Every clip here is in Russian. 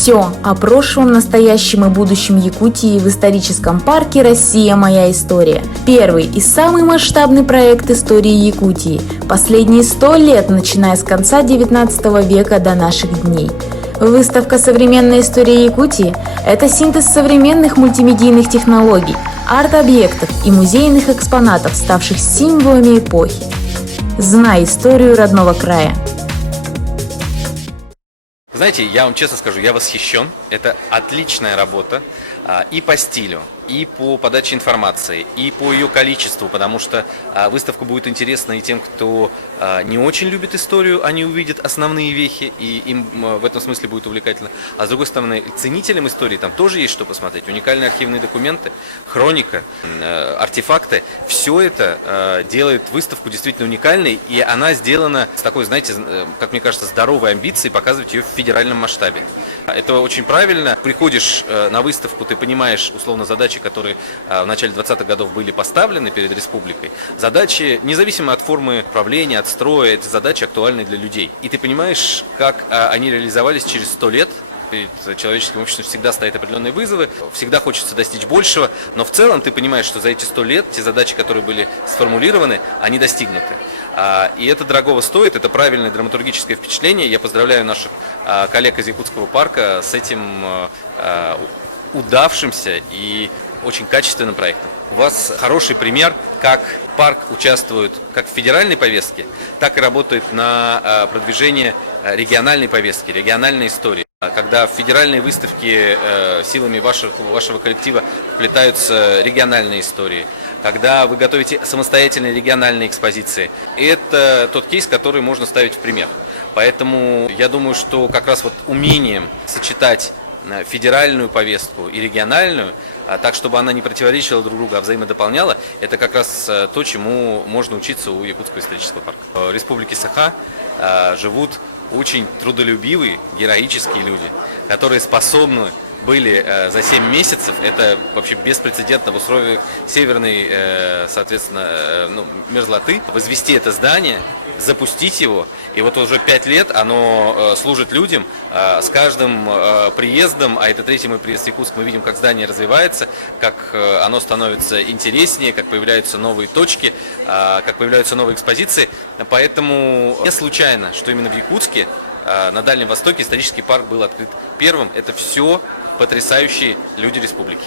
Все о прошлом, настоящем и будущем Якутии в историческом парке «Россия. Моя история». Первый и самый масштабный проект истории Якутии. Последние 100 лет, начиная с конца 19 века до наших дней. Выставка «Современная история Якутии» – это синтез современных мультимедийных технологий, арт-объектов и музейных экспонатов, ставших символами эпохи. Знай историю родного края. Знаете, я вам честно скажу, я восхищен. Это отличная работа и по стилю, и по подаче информации, и по ее количеству, потому что выставка будет интересна и тем, кто не очень любит историю, они увидят основные вехи, и им в этом смысле будет увлекательно. А с другой стороны, ценителям истории там тоже есть что посмотреть. Уникальные архивные документы, хроника, артефакты. Все это делает выставку действительно уникальной, и она сделана с такой, знаете, как мне кажется, здоровой амбицией показывать ее в федеральном масштабе. Это очень правильно. Приходишь на выставку, ты понимаешь, условно, задачи, которые в начале 20-х годов были поставлены перед республикой. Задачи, независимо от формы правления, от строя, эти задачи актуальны для людей. И ты понимаешь, как они реализовались через 100 лет. Перед человеческим обществом всегда стоят определенные вызовы, всегда хочется достичь большего, но в целом ты понимаешь, что за эти 100 лет те задачи, которые были сформулированы, они достигнуты. И это дорогого стоит, это правильное драматургическое впечатление. Я поздравляю наших коллег из Якутского парка с этим удавшимся и очень качественным проектом. У вас хороший пример, как парк участвует как в федеральной повестке, так и работает на продвижение региональной повестки, региональной истории. Когда в федеральные выставки силами вашего коллектива вплетаются региональные истории, когда вы готовите самостоятельные региональные экспозиции, это тот кейс, который можно ставить в пример. Поэтому я думаю, что как раз вот умением сочетать федеральную повестку и региональную, так, чтобы она не противоречила друг другу, а взаимодополняла, это как раз то, чему можно учиться у Якутского исторического парка. В Республике Саха живут очень трудолюбивые, героические люди, которые способны были за 7 месяцев, это вообще беспрецедентно в условиях северной, соответственно, мерзлоты, возвести это здание, запустить его, и вот уже 5 лет оно служит людям. С каждым приездом, а это третий мой приезд в Якутск, мы видим, как здание развивается, как оно становится интереснее, как появляются новые точки, как появляются новые экспозиции. Поэтому не случайно, что именно в Якутске, на Дальнем Востоке, исторический парк был открыт первым. Это все потрясающие люди республики.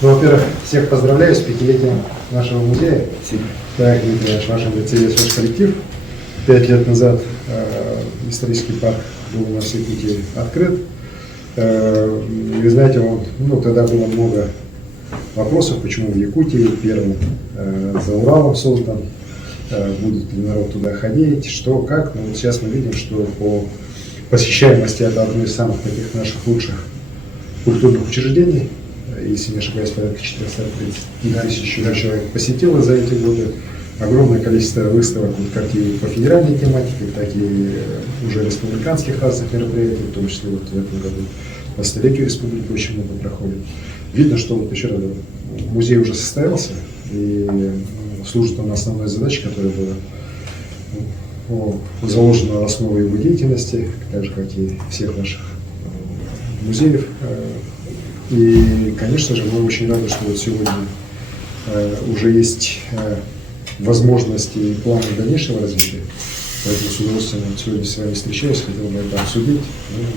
Ну, во-первых, всех поздравляю с 5-летием нашего музея. Так, Дмитрий Ильич, в вашем лице есть ваш коллектив. 5 лет назад исторический парк был у нас в Якутии открыт. И вы знаете, тогда было много вопросов, почему в Якутии первым за Уралом создан, будет ли народ туда ходить, что, как. Но вот сейчас мы видим, что по посещаемости это одно из самых таких наших лучших культурных учреждений. Если не ошибаюсь, порядка 430 тысяч человек посетило за эти годы. Огромное количество выставок, как и по федеральной тематике, так и уже республиканских разных мероприятий, в том числе вот в этом году по столетию республики очень много проходит. Видно, что вот еще раз, музей уже состоялся и служит он основной задачей, которая была заложена в основу его деятельности, так же, как и всех наших музеев. И, конечно же, мы очень рады, что вот сегодня уже есть возможности и планы дальнейшего развития. Поэтому с удовольствием сегодня с вами встречаюсь, хотел бы это обсудить.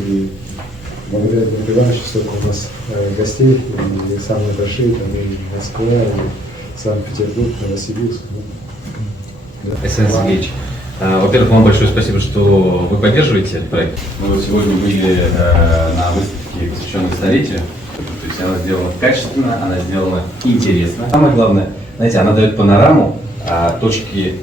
И благодаря Дмитрию Ивановичу столько у нас гостей, и самые большие, там, и Москва, и Санкт-Петербург, Новосибирск. Александр Сергеевич, во-первых, вам большое спасибо, что вы поддерживаете этот проект. Мы вот сегодня были на выставке, посвященной столетию. То есть она сделана качественно, она сделана интересно. Самое главное, знаете, она дает панораму точки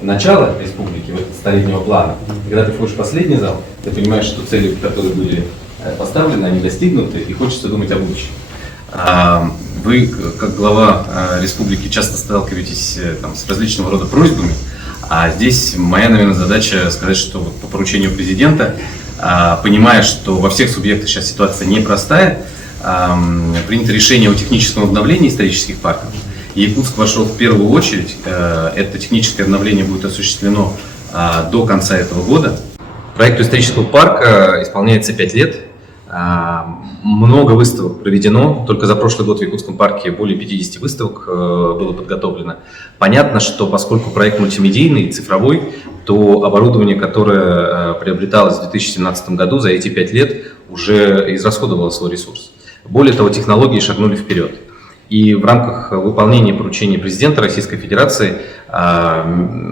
начала республики, вот столетнего плана. И когда ты входишь в последний зал, ты понимаешь, что цели, которые были поставлены, они достигнуты, и хочется думать о будущем. Вы, как глава республики, часто сталкиваетесь с различного рода просьбами, а здесь моя, наверное, задача сказать, что вот по поручению президента, понимая, что во всех субъектах сейчас ситуация непростая, принято решение о техническом обновлении исторических парков. И Якутск вошел в первую очередь. Это техническое обновление будет осуществлено до конца этого года. Проекту исторического парка исполняется 5 лет. Много выставок проведено. Только за прошлый год в Якутском парке более 50 выставок было подготовлено. Понятно, что поскольку проект мультимедийный, цифровой, то оборудование, которое приобреталось в 2017 году, за эти 5 лет уже израсходовало свой ресурс. Более того, технологии шагнули вперед. И в рамках выполнения поручения президента Российской Федерации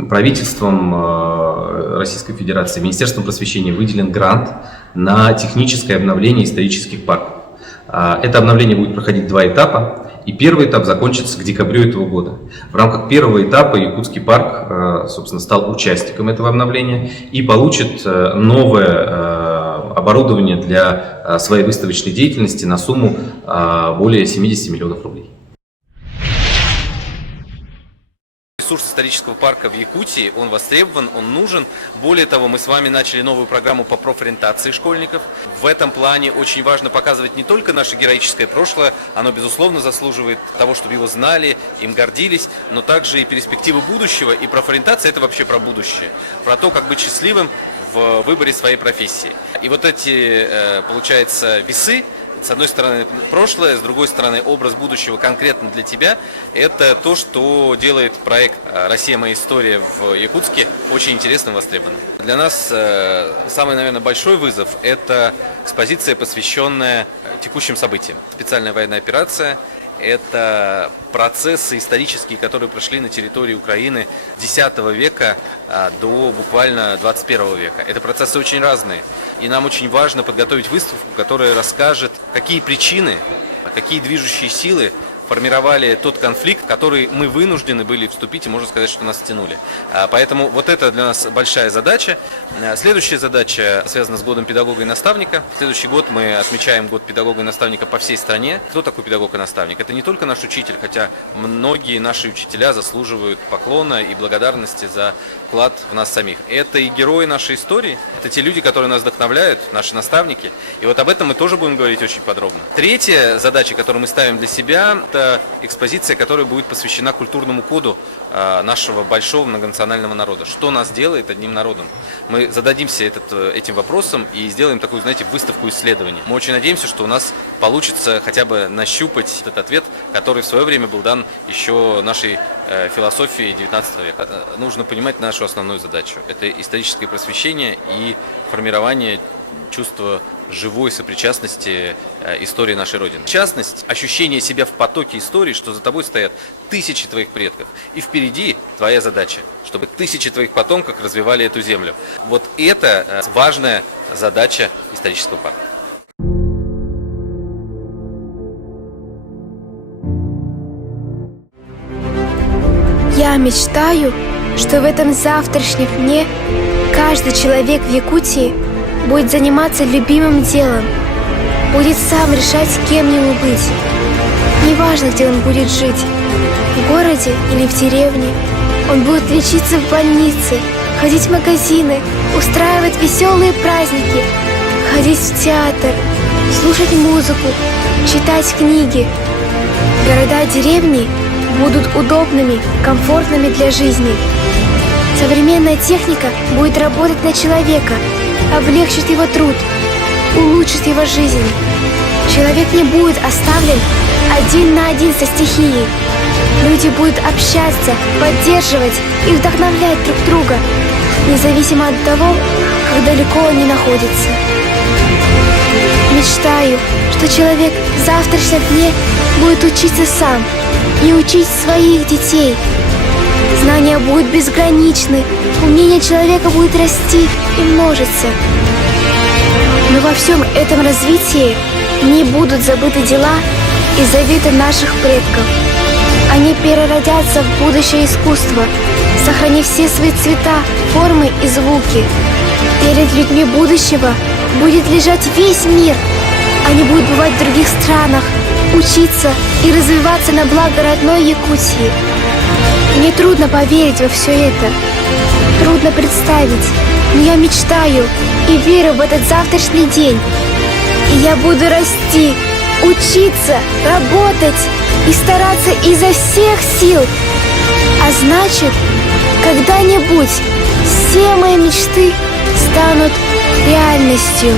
правительством Российской Федерации, Министерством просвещения выделен грант на техническое обновление исторических парков. Это обновление будет проходить 2 этапа, и первый этап закончится к декабрю этого года. В рамках первого этапа Якутский парк, собственно, стал участником этого обновления и получит новое оборудование для своей выставочной деятельности на сумму более 70 миллионов рублей. Ресурс исторического парка в Якутии, он востребован, он нужен. Более того, мы с вами начали новую программу по профориентации школьников. В этом плане очень важно показывать не только наше героическое прошлое, оно, безусловно, заслуживает того, чтобы его знали, им гордились, но также и перспективы будущего. И профориентация – это вообще про будущее, про то, как быть счастливым в выборе своей профессии. И вот эти, получается, весы, с одной стороны прошлое, с другой стороны образ будущего конкретно для тебя, это то, что делает проект «Россия. Моя история» в Якутске очень интересным и востребованным. Для нас самый, наверное, большой вызов – это экспозиция, посвященная текущим событиям. Специальная военная операция – это процессы исторические, которые прошли на территории Украины с X века до буквально 21 века. Это процессы очень разные. И нам очень важно подготовить выставку, которая расскажет, какие причины, какие движущие силы формировали тот конфликт, в который мы вынуждены были вступить, и можно сказать, что нас тянули. Поэтому вот это для нас большая задача. Следующая задача связана с годом педагога и наставника. В следующий год мы отмечаем год педагога и наставника по всей стране. Кто такой педагог и наставник? Это не только наш учитель, хотя многие наши учителя заслуживают поклона и благодарности за вклад в нас самих. Это и герои нашей истории, это те люди, которые нас вдохновляют, наши наставники. И вот об этом мы тоже будем говорить очень подробно. Третья задача, которую мы ставим для себя, это экспозиция, которая будет посвящена культурному коду нашего большого многонационального народа. Что нас делает одним народом? Мы зададимся этим вопросом и сделаем такую, знаете, выставку исследований. Мы очень надеемся, что у нас получится хотя бы нащупать этот ответ, который в свое время был дан еще нашей философии XIX века. Нужно понимать нашу основную задачу. Это историческое просвещение и формирование чувства живой сопричастности истории нашей Родины. В частности, ощущение себя в потоке истории, что за тобой стоят тысячи твоих предков. И впереди твоя задача, чтобы тысячи твоих потомков развивали эту землю. Вот это важная задача исторического парка. Я мечтаю, что в этом завтрашнем дне каждый человек в Якутии будет заниматься любимым делом, будет сам решать, кем ему быть. Неважно, где он будет жить, в городе или в деревне. Он будет лечиться в больнице, ходить в магазины, устраивать веселые праздники, ходить в театр, слушать музыку, читать книги. Города и деревни будут удобными, комфортными для жизни. Современная техника будет работать на человека, облегчит его труд, улучшит его жизнь. Человек не будет оставлен один на один со стихией. Люди будут общаться, поддерживать и вдохновлять друг друга, независимо от того, как далеко они находятся. Мечтаю, что человек в завтрашнем дне будет учиться сам и учить своих детей. Знания будут безграничны, умение человека будет расти и множиться. Но во всем этом развитии не будут забыты дела и заветы наших предков. Они переродятся в будущее искусство, сохранив все свои цвета, формы и звуки. Перед людьми будущего будет лежать весь мир. Они будут бывать в других странах, учиться и развиваться на благо родной Якутии. Мне трудно поверить во все это. Трудно представить, но я мечтаю и верю в этот завтрашний день. И я буду расти, учиться, работать и стараться изо всех сил. А значит, когда-нибудь все мои мечты станут реальностью.